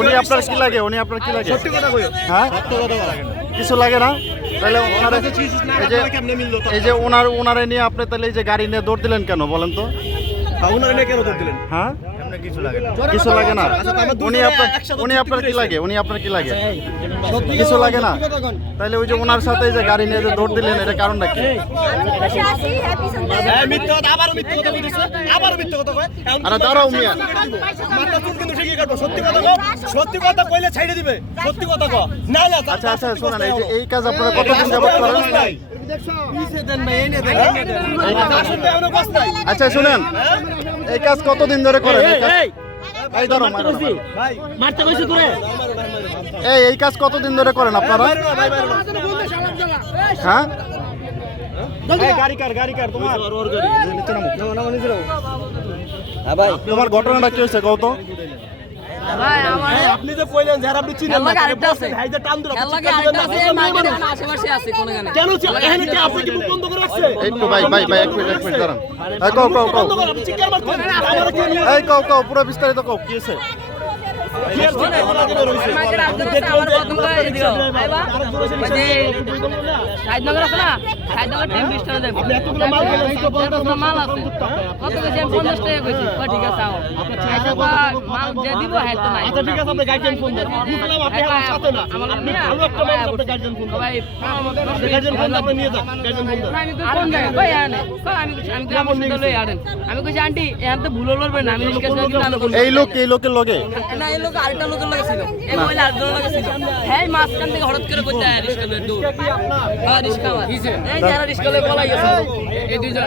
উনি আপনার কি লাগে? উনি আপনার কি লাগে? সত্যি কথা কইও। হ্যাঁ, কিছু লাগে না? তাহলে ওনারা এই যে ওনারে নিয়ে আপনি তাহলে এই যে গাড়ি নিয়ে দৌড় দিলেন কেন বলেন তো? ওনারা নিয়ে কেন দৌড় দিলেন? হ্যাঁ, কিছু লাগে না। কিছু লাগে না? উনি আপনার কি লাগে? উনি আপনার কি লাগে? কিছু লাগে না? তাহলে ওই যে ওনার সাথে যে গাড়ি নিয়ে যে দৌড় দিলেন এটা কারণটা কি? মিথ্যা কথা, আবারও মিথ্যা কথা বলতেছে, আবারও মিথ্যা কথা কয়। আরে দাঁড়াও মিয়া, মাথা চুল কিন্তু ঠিকই কাটবো। সত্যি কথা কও, সত্যি কথা কইলে ছাইড়ে দিবে। সত্যি কথা কও, না না। আচ্ছা আচ্ছা শুনেন, এই যে এই কাজ আপনারা কতদিন যাবত করেন? আচ্ছা শুনেন, এই কাজ কতদিন ধরে করেন? এই ধরো মারতে কইছে তোরে। এই কাজ কতদিন ধরে করেন আপনারা? হ্যাঁ, তোমার ঘটনাটা কি হয়েছে কত? আপনি যে কইলেন যারা আপনি চিনেন না, ভাই যে টান দিল কেন এখানে কি আপনি কি মুখ বন্ধ করে রাখছে? একটু ভাই এক মিনিট দাঁড়ান। এই কও পুরো বিস্তারিত কও কি হয়েছে? এই লোকের লগে আরেকটা লোকের লাগে ছিল, এই মহিলা আরেকজন লাগে ছিল। হ্যাঁ, মাঝখান থেকে হঠাৎ করে বলতে রিস্কা লয়ে দৌড়। হ্যাঁ, রিস্কা এই যারা রিস্কা লয়ে পলাই গেছে এই দুইজন।